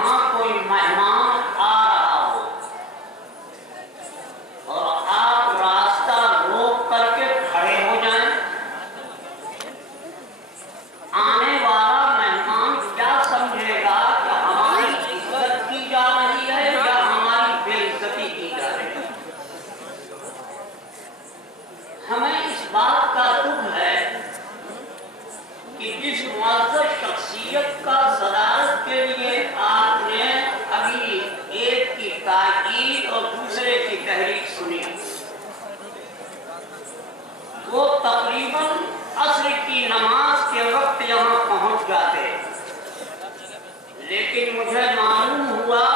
यहाँ कोई मेहमान आ रहा हो और आप रास्ता रोक करके खड़े हो जाएं, आने वाला मेहमान क्या समझेगा कि हमारी इज्जत की जा रही है या हमारी बेइज्जती की जा रही है। हमें इस बात का दुख है कि जिस मुअज़्ज़ज़ शख्सियत का सदारत के लिए आपने अभी एक की ताकीद और दूसरे की तहरीक सुनी, वो तकरीबन अस्र की नमाज के वक्त यहाँ पहुँच जाते, लेकिन मुझे मालूम हुआ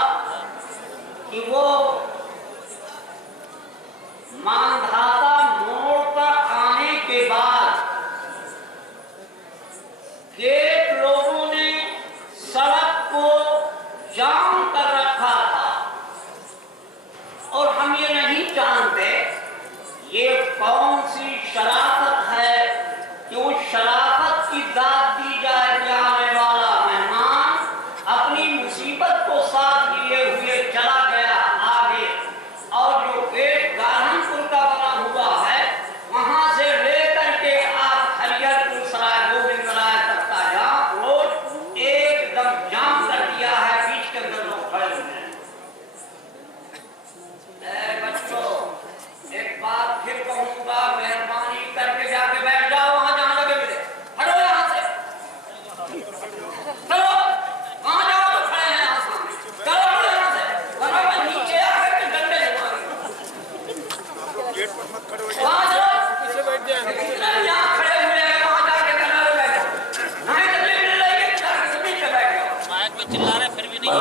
कि वो मांधाता मोड़ पर आने के बाद एक लोगों ने सड़क को जाम कर रखा था और हम ये नहीं जानते ये कौन सी शराफत है कि उस शराफत की दाद दी जाए कि आने वाला मेहमान अपनी मुसीबत को साथ लिए हुए चला गया आगे, और जो गेट गारहनपुर का बना हुआ है वहां से लेकर के आप हरिहरपुर सराय गोविंद राय तक का जाम रोड एकदम जाम कर दिया है, बीच के अंदर लोग खड़े हुए हैं। बच्चों, एक बात फिर कहूंगा, मेहरबानी करके जाके बैठ जाओ वहां जहां लगे मिले, हटो यहाँ से, चलो वहां जाओ तो खड़े हैं यहाँ सामने, चलो हटो यहाँ से, वरना मैं नीचे आकर के डंडे मारूंगा। गेट पर मत खड़े हो जाओ, वहां चलो पीछे बैठ जाए, यहाँ खड़े हुए हैं वहां जाके किनारे बैठ जाओ, नहीं तकलीफ मिल रही है जाके जमीन पे बैठ जाओ। माइक में चिल्ला रहे फिर भी नहीं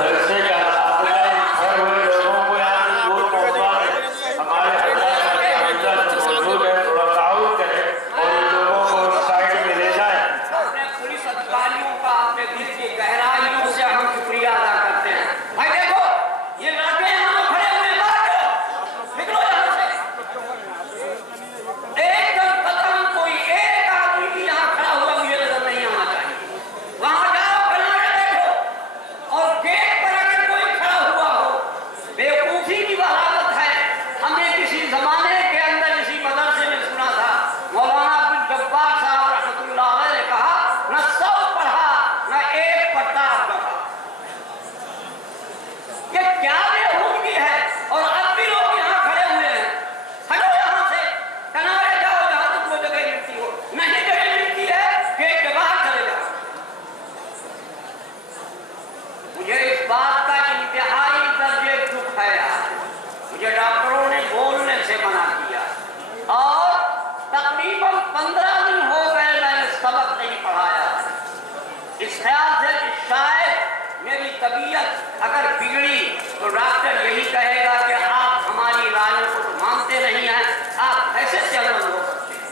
अगर बिगड़ी तो डॉक्टर यही कहेगा कि आप हमारी रायों को तो मानते नहीं हैं, आप कैसे सेहतमंद हो सकते हैं।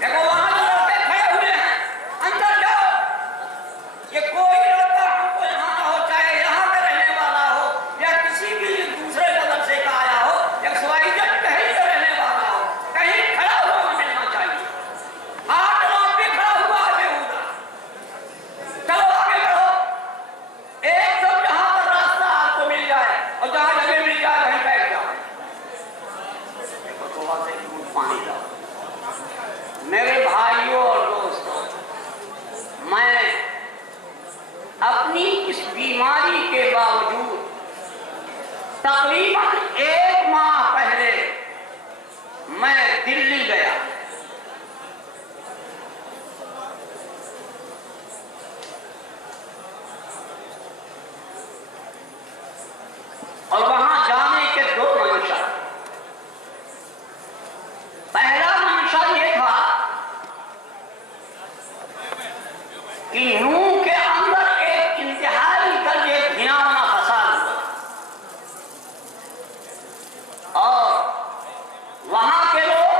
देखो वहां जो लड़के खड़े हुए हैं, अंदर जाओ, ये कोई लड़का हमको यहाँ ना हो, चाहे यहाँ का रहने वाला हो या किसी भी दूसरे बदल से का आया हो या स्वाइजट कहीं का रहने वाला हो, कहीं खड़ा हुआ मिलना चाहिए। हाथ लोग भी खड़ा हुआ है बेहुदा, चलो आगे बढ़ो, एकदम जहां पर रास्ता आपको मिल जाए और जहां जगह मिल जाए वहीं बैठ जाओ। देखो थोड़ा सा दूध पानी लाओ। मेरे भाइयों और दोस्तों, मैं अपनी इस बीमारी के बावजूद तकरीबन 1 माह पहले मैं दिल्ली गया। और वहां जाने के 2 मंशा। पहला मंशा ये था कि नूह के अंदर एक इंतहाई दर्जे घिनौना फसाद हुआ और वहां के लोग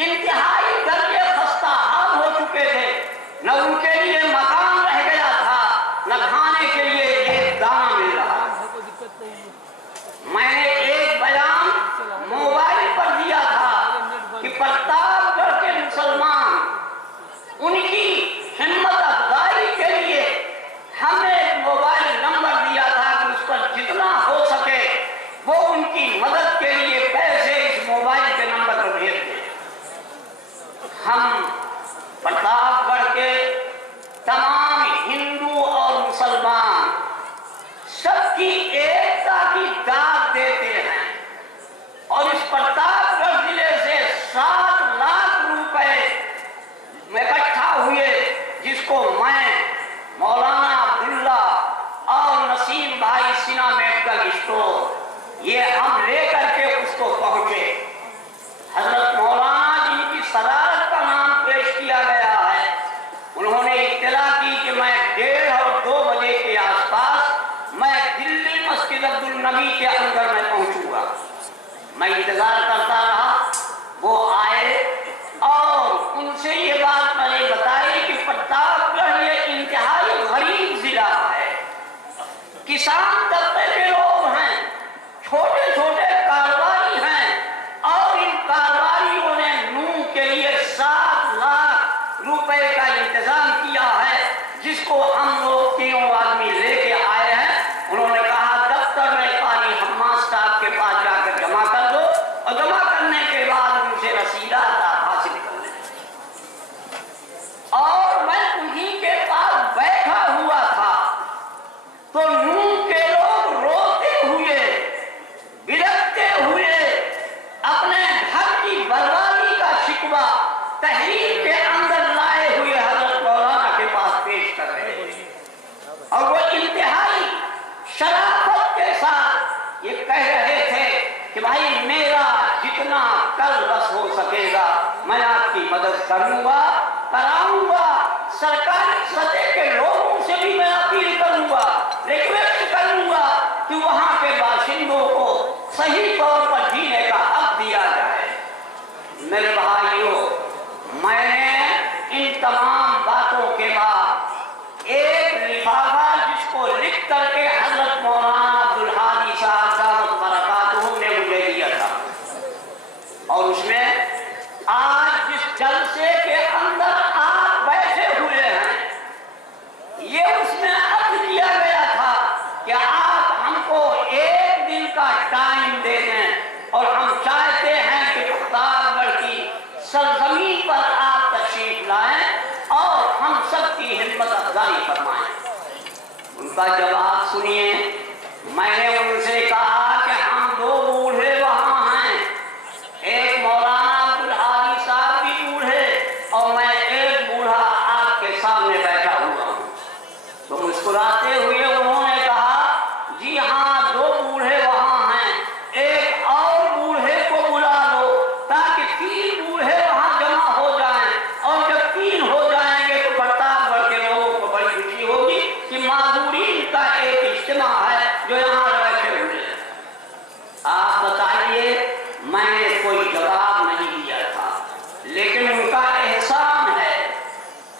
इंतहाई दर्जे खस्ता हाल हो चुके थे, न उनके लिए मकान रह गया था, न खाने के लिए एक दाना मिल रहा। मैंने एक बयान मोबाइल पर दिया था कि प्रतापगढ़ के मुसलमान उनकी हिम्मत جس کو میں مولانا عبداللہ اور نسیم بھائی سینا میڈیکل اسٹور یہ ہم لے کر کے اس کو پہنچے. حضرت مولانا جن کی صدارت کا نام پیش کیا گیا ہے، انہوں نے اطلاع کی کہ میں 1:30 اور 2 بجے کے آس پاس میں دلی مسجد عبدالنبی کے اندر میں پہنچوں گا. میں انتظار کرتا رہا، وہ آئے اور ان سے یہ بات میں نے بتائی کہ پرتاپ گڑھ یہ انتہائی غریب ضلع ہے، کسان طبقے کے لوگ ہیں، چھوٹے چھوٹے کاروباری ہیں، اور ان کاروباریوں نے نون کے لیے 7 لاکھ روپے کا انتظام کیا ہے، جس کو ہم لوگ 3 آدمی لے کے آئے ہیں. انہوں نے کہا دفتر میں قاری حماد صاحب کے پاس جا کر جمع کر دو، اور جمع کرنے کے بعد ان سے رسیدات حاصل کر لیں. اور میں انہیں کے پاس بیٹھا ہوا تھا تو نون کے لوگ روتے ہوئے بلکتے ہوئے اپنے گھر کی بربادی کا شکوہ تحریر کے اندر لائے ہوئے حضرت مولانا کے پاس پیش کر رہے ہیں، اور وہ انتہائی شرافت کے ساتھ یہ کہہ رہے تھے کہ بھائی میرا جتنا کل بس ہو سکے گا میں آپ کی مدد کروں گا، کراؤں گا. سرکاری سطح کے لوگوں سے بھی میں اپیل کروں گا، ریکویسٹ کروں گا کہ وہاں کے باشندوں کو صحیح طور پر جینے کا حق دیا جائے. میرے بھائیوں، میں نے ان تمام باتوں کے بعد ایک لفافہ جس کو لکھ کر کے حضرت مولانا عبدالہادی صاحب دامت برکاتہم نے مجھے دیا تھا، اور اس میں آج جس جلسے کے اندر آپ بیٹھے ہوئے ہیں یہ اس میں عرض کیا گیا تھا کہ آپ ہم کو 1 دن کا ٹائم دے دیں، اور ہم چاہتے ہیں کہ پرتاپ گڑھ کی سرزمین پر آپ تشریف لائیں اور ہم سب کی ہمت افزائی فرمائیں. ان کا جواب سنیے. میں نے ان سے کہا کہ ہم 2 بوڑھے وہاں ہیں، ایک مولانا عبدالہادی صاحب بھی بوڑھے اور میں ایک بوڑھا آپ کے سامنے بیٹھا ہوا ہوں. تو مسکراتے ہوئے انہوں نے کہا جی ہاں 2 بوڑھے وہاں ہیں، ایک اور بوڑھے کو بلا لو تاکہ 3 بوڑھے وہاں جمع ہو جائیں، اور جب 3 ہو جائیں گے تو پرتاپ گڑھ کے لوگوں کو بڑی خوشی ہوگی کہ معذورین کا ایک اجتماع ہے جو یہاں بیٹھے ہوئے ہیں. آپ بتائیے، میں نے کوئی جواب نہیں دیا تھا، لیکن ان کا احسان ہے،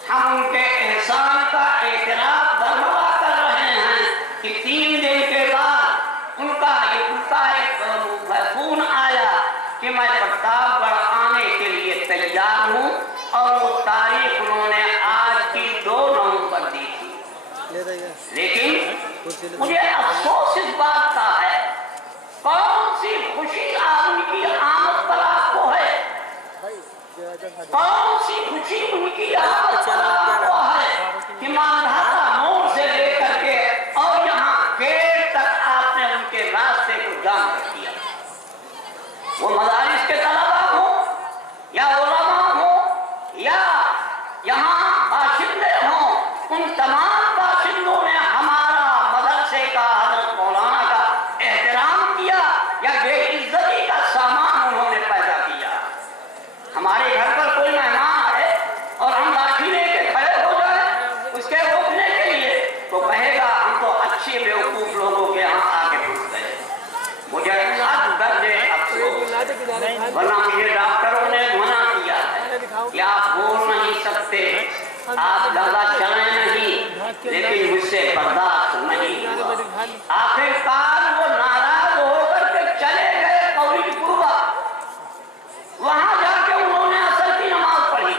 ہم ان کے احسان کا اعتراف برملا کر رہے ہیں کہ 3 دن کے بعد ان کا ایک فون آیا کہ میں پرتاپ گڑھ آنے کے لیے تیار ہوں، اور وہ تاریخ انہوں نے آج کی 2 نومبر دی تھی. لیکن مجھے افسوس اس بات کا ہے، کون سی خوشی آدمی کی آمد پر آپ کو ہے، کون سی خوشی ان کی آمد پر آپ کو ہے کہ ماندھاتا موڑ سے لے کر کے اور یہاں گیٹ تک آپ نے ان کے راستے کو جام کر دیا. وہ مدارس کے طلبا ہوں یا علماء ہوں یا یہاں باشندے ہوں، ان تمام باشندوں نے ہمارا مدرسے کا حضرت مولانا کا احترام کیا یا بے عزتی کا سامان انہوں نے پیدا کیا. ہمارے گھر پر کوئی مہمان آئے اور ہم لاٹھی لے کے کھڑے ہو جائیں اس کے روکنے کے لیے تو کہے گا ہم تو اچھے بیوقوف لوگوں کے یہاں آ کے پھنس گئے. مجھے ورنہ مجھے ڈاکٹروں نے منع کیا ہے کہ آپ بول نہیں سکتے، آپ زیادہ چلیں نہیں، لیکن مجھ سے برداشت نہیں ہوا. آخرکار وہ ناراض ہو کر کے چلے گئے قوری قربہ. وہاں جا کے انہوں نے عصر کی نماز پڑھی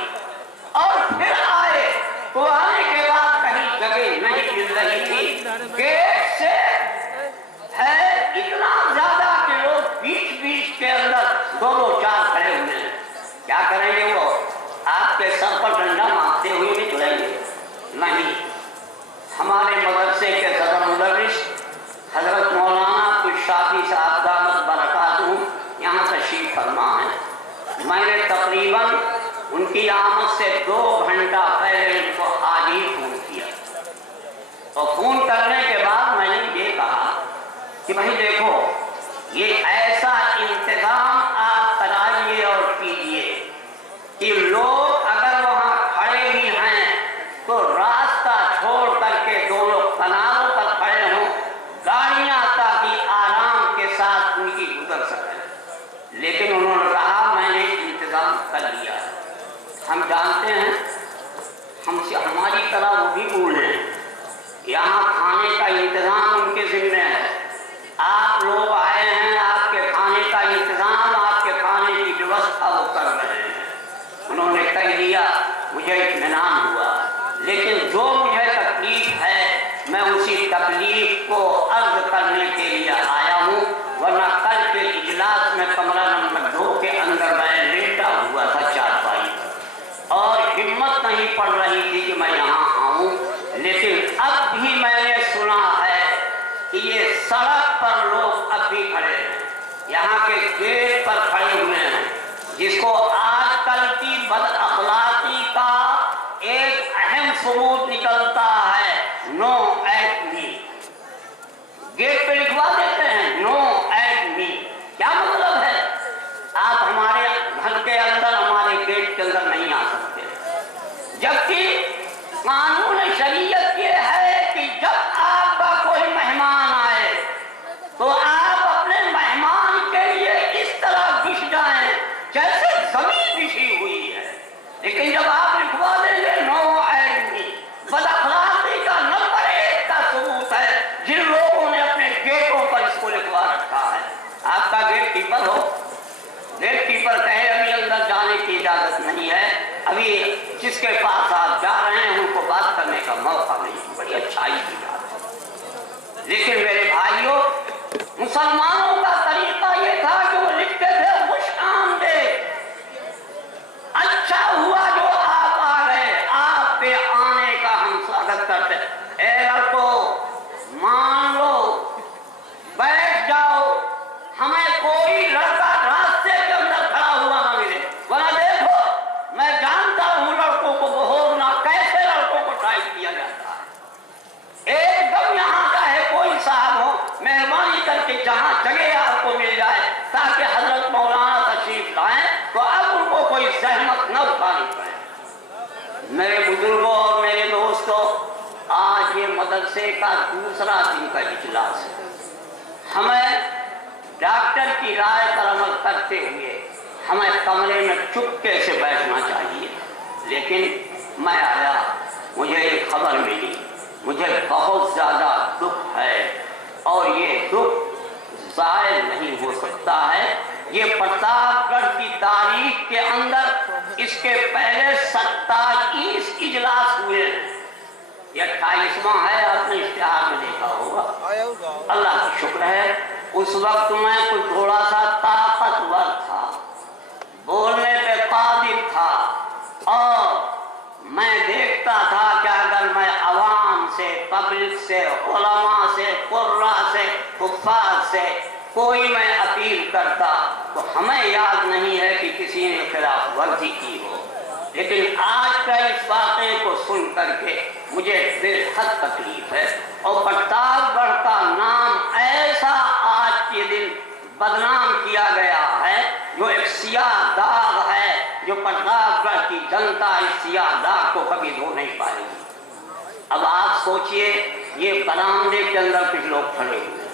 اور پھر آئے تو آنے کے بعد کہیں جگہ نہیں مل رہی تھی. گیٹ سے ہے اتنا زیادہ کہ لوگ بیچ کے اندر 2-4 کھڑے ہوئے ہیں. کیا کریں گے؟ وہ آپ کے سر پر ڈنڈا مارتے ہوئے نکلیں گے؟ نہیں. ہمارے مدرسے کے صدر مدرس حضرت مولانا عبدالشافی صاحب دامت برکاتہم یہاں تشریف فرما ہے. میں نے تقریباً ان کی آمد سے 2 گھنٹہ پہلے ان کو भाई देखो, ये ऐसा इंतजाम आप कराइए और कीजिए कि लोग अगर वहां खड़े भी हैं तो रास्ता छोड़ करके दो लोग किनारों पर खड़े हों, गाड़ियां ताकि आराम के साथ उनकी गुजर सकें। लेकिन उन्होंने कहा मैंने इंतजाम कर लिया है। हम जानते हैं, हमसे हमारी तरह वो भी बूढ़े हैं, यहाँ खाने का इंतजाम उनके जिम्मे है। आप लोग आए हैं, आपके खाने का इंतजाम, आपके खाने की व्यवस्था वो कर रहे हैं। उन्होंने कह दिया, मुझे इत्मीनान हुआ। लेकिन जो मुझे तकलीफ है मैं उसी तकलीफ को अर्ज करने के लिए आया हूँ, वरना कल के इजलास में कमरा नंबर 2 के अंदर मैं लेटा हुआ था चारपाई पर और हिम्मत नहीं पड़ रही थी कि मैं यहाँ आऊँ। लेकिन अब भी मैंने सुना है कि ये सड़क पर लोग अब भी खड़े हैं, यहाँ के गेट पर खड़े हुए हैं, जिसको आजकल की बदअखलाकी का एक अहम सबूत निकलता है, नो एट मी। गेट पे लिखवा देते हैं नो एट मी। क्या मतलब है? आप हमारे घर के अंदर, हमारे गेट के अंदर नहीं आ सकते। जबकि कानून शरीयत ये है कि जब आपका कोई मेहमान आए तो आप अपने मेहमान के लिए इस तरह बिछ जाएं जैसे जमीन बिछी हुई है। लेकिन जब आप लिखवा देंगे नो एट मी, बदअखलाकी का नंबर 1 का सबूत है जिन लोगों ने अपने गेटों पर इसको लिखवा रखा है। आपका गेट कीपर हो, गेट कीपर कहे अभी अंदर जाने की इजाजत नहीं है, अभी जिसके पास आप जा रहे हैं उनको बात करने का मौका नहीं, बड़ी अच्छाई की बात है। लेकिन मेरे भाइयों, मुसलमानों का तरीका ये था कि वो लिखते थे खुश आमदीद, अच्छा हुआ जो आप आ गए, आप पे आने का हम स्वागत करते। ए लड़को मान लो, बैठ जाओ, हमें कोई लड़का रास्ते के अंदर खड़ा हुआ ना मिले, वरना देखो मैं जानता हूं लड़कों को बहोरना, कैसे लड़कों को टाइट किया जाता है। एकदम यहाँ का है कोई साहब हो, मेहरबानी करके जहाँ जगह आपको मिल जाए ताकि हजरत मौलाना तशरीफ लाएं तो अब उनको कोई जहमत न उठानी पड़े। मेरे बुजुर्गों और मेरे दोस्तों, आज ये मदरसे का दूसरा दिन का इजलास है। हमें डॉक्टर की राय पर अमल करते हुए हमें कमरे में चुपके से बैठना चाहिए। लेकिन मैं आया, मुझे एक खबर मिली, मुझे बहुत ज़्यादा दुख है और ये दुख ज़ाहिर नहीं हो सकता है। ये प्रतापगढ़ की तारीख के अंदर इसके पहले 27 इजलास हुए हैं, ये 28वां है, आपने इश्तिहार में देखा होगा। अल्लाह का शुक्र है उस वक्त मैं कुछ थोड़ा सा ताकतवर था, बोलने पे कादिर था और मैं देखता था कि अगर मैं अवाम से, पब्लिक से, उलमा से, कुर्रा से, कुफ्फार से कोई मैं अपील करता तो हमें याद नहीं है कि किसी ने खिलाफ वर्जी की हो। लेकिन आज का इस वाक़े को सुन करके मुझे बेहद तकलीफ है और प्रतापगढ़ का नाम ऐसा आज के दिन बदनाम किया गया है जो एक सियाह दाग है, जो प्रतापगढ़ की जनता इस सियाह दाग को कभी धो नहीं पाएगी। अब आप सोचिए, ये बरामदे के अंदर कुछ लोग खड़े हुए,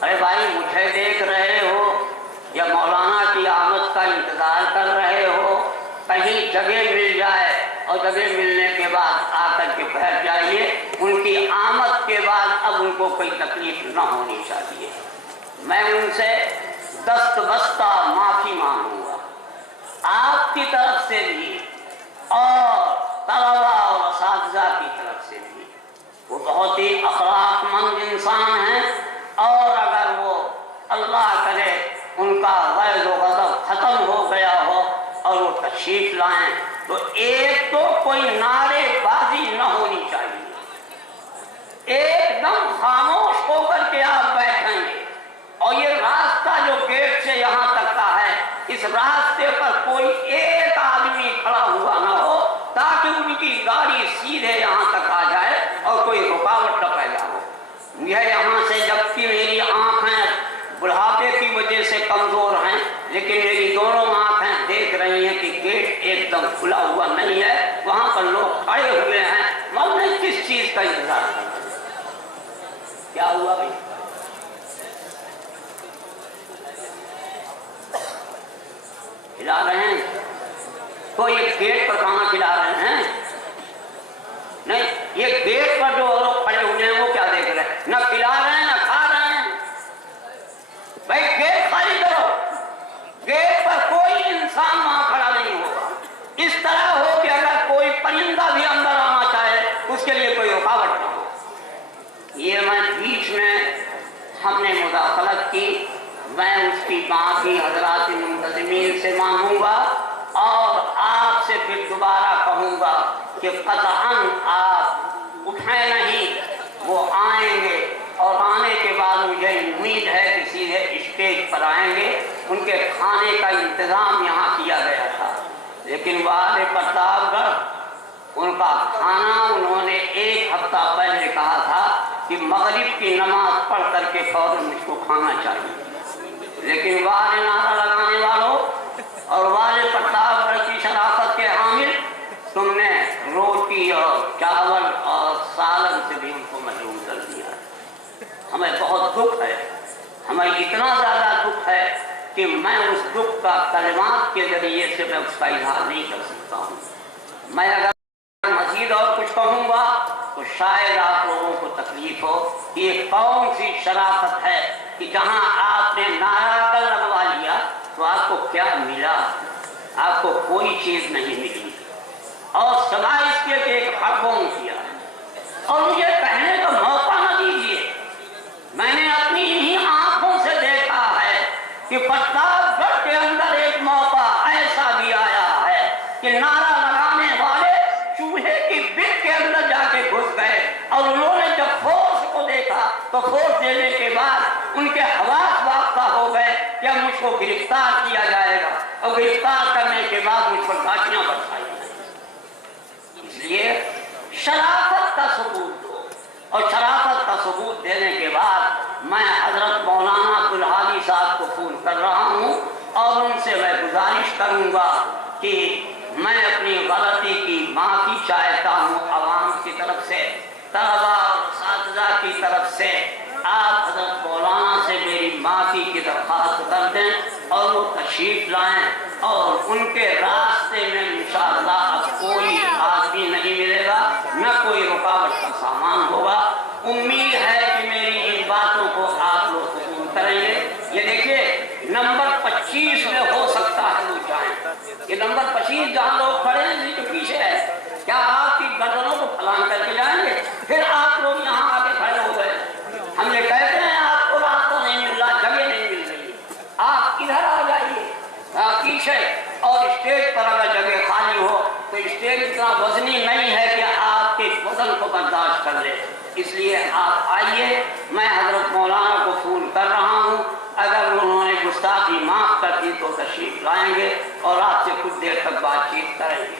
अरे भाई मुझे देख रहे हो या मौलाना की आमद का इंतजार कर रहे हो, कहीं जगह मिल जाए और जगह मिलने के बाद आकर के बैठ जाइए। उनकी आमद के बाद अब उनको कोई तकलीफ न होनी चाहिए। मैं उनसे दस्तबस्ता माफी मांगूंगा, आपकी तरफ से भी और तलबा और असातिज़ा की तरफ से भी। वो बहुत ही अखलाकमंद इंसान हैं और अगर वो अल्लाह करे उनका गैज़ व ग़ज़ब खत्म हो गया हो और वो तशरीफ लाएं तो एक तो कोई नारेबाजी न होनी चाहिए, एकदम खामोश होकर के आप बैठेंगे और ये रास्ता जो गेट से यहाँ तक का है, इस रास्ते पर कोई एक आदमी खड़ा हुआ ना हो ताकि उनकी गाड़ी सीधे यहाँ तक आ जाए और कोई रुकावट न पैदा हो। यह यहाँ से जबकि मेरी आंख एकदम खुला हुआ नहीं है, वहां पर लोग खड़े हुए हैं, मालूम नहीं किस चीज का इंतजार कर रहे हैं। क्या हुआ भाई? खिला रहे हैं, तो ये गेट पर खाना खिला रहे हैं? नहीं, ये गेट पर जो लोग खड़े हुए हैं वो क्या देख रहे हैं? न खिला रहे हैं न खा रहे हैं। भाई गेट खाली करो, गेट पर कोई इंसान वहां खड़ा नहीं होगा। इस तरह हो कि अगर कोई परिंदा भी अंदर आना चाहे उसके लिए कोई रुकावट ना हो। ये मैं बीच में हमने मुदाखलत की, मैं उसकी माफी हजरात मुंतज़िमीन से मांगूंगा और आपसे फिर दोबारा कहूंगा कि क़तअन आप उठे नहीं, वो आएंगे और आने के बाद मुझे उम्मीद है कि सीधे स्टेज पर आएंगे। उनके खाने का इंतज़ाम यहाँ किया गया था, लेकिन वाले प्रतापगढ़ उनका खाना उन्होंने 1 हफ्ता पहले कहा था कि मगरिब की नमाज पढ़ करके फौरन मुझको खाना चाहिए। लेकिन वाले नारा लगाने वालों और वाले प्रतापगढ़ की शराफत के हामिल, तुमने रोटी और चावल और सालन से भी उनको मजबूर कर दिया। हमें बहुत दुख है, हमें इतना ज़्यादा दुख है कि मैं उस दुख का कलिमात के जरिए से मैं उसका इजहार नहीं कर सकता हूँ। मैं अगर मजीद और कुछ कहूँगा तो शायद आप लोगों को तकलीफ हो कि ये कौन सी शराफत है कि जहाँ आपने नारा लगवा लिया तो आपको क्या मिला? आपको कोई चीज़ नहीं मिली और सवाल इसके कि एक हरबों किया और मुझे कहने का मौका न दीजिए। मैंने अपनी इन्हीं आंखों से देखा है कि प्रतापगढ़ के अंदर एक मौका ऐसा भी आया है कि नारा लगाने वाले चूहे की बिल के अंदर जाके घुस गए और उन्होंने जब फोर्स को देखा तो फोर्स देने के बाद उनके हवास वापता हो गए कि अब मुझको गिरफ्तार किया जाएगा और गिरफ्तार करने के बाद मुझ पर घाटियां बरसाई। इसलिए शराफत का सबूत दो और शराफत का सबूत देने के बाद मैं हजरत मौलाना अब्दुल हादी साहब को फोन कर रहा हूँ और उनसे मैं गुजारिश करूँगा कि मैं अपनी गलती की माफ़ी चाहता हूँ आवाम की तरफ से, तलबा और साथिदा की तरफ से। आप हजरत मौलाना से मेरी माफ़ी की दरख्वास्त कर दें और वो तशरीफ़ लाएँ और उनके रास्ते में इंशाअल्लाह अब कोई आदमी नहीं मिलेगा, न कोई रुकावट का सामान होगा। उम्मीद है कि मेरी इन बातों को आप लोग कबूल करेंगे। ये देखिए नंबर 25 में हो सकता है वो जाएं। ये नंबर 25 जहाँ लोग खड़े हैं इसी के पीछे है, क्या आपकी गर्दनों को फलांग करके जाएंगे? फिर आप लोग यहाँ आगे खड़े हो गए, हम ये कहते हैं आपको रास्ता नहीं मिल रहा, जगह नहीं मिल रही, आप इधर आ जाइए पीछे। और स्टेज पर अगर जगह खाली हो तो स्टेज इतना वजनी नहीं है कि आपके वजन को बर्दाश्त कर ले, इसलिए आप आइए। मैं हजरत मौलाना को फोन कर रहा हूँ, अगर उन्होंने गुस्ताखी माफ़ कर दी तो तशरीफ लाएंगे और आपसे कुछ देर तक बातचीत करेंगे।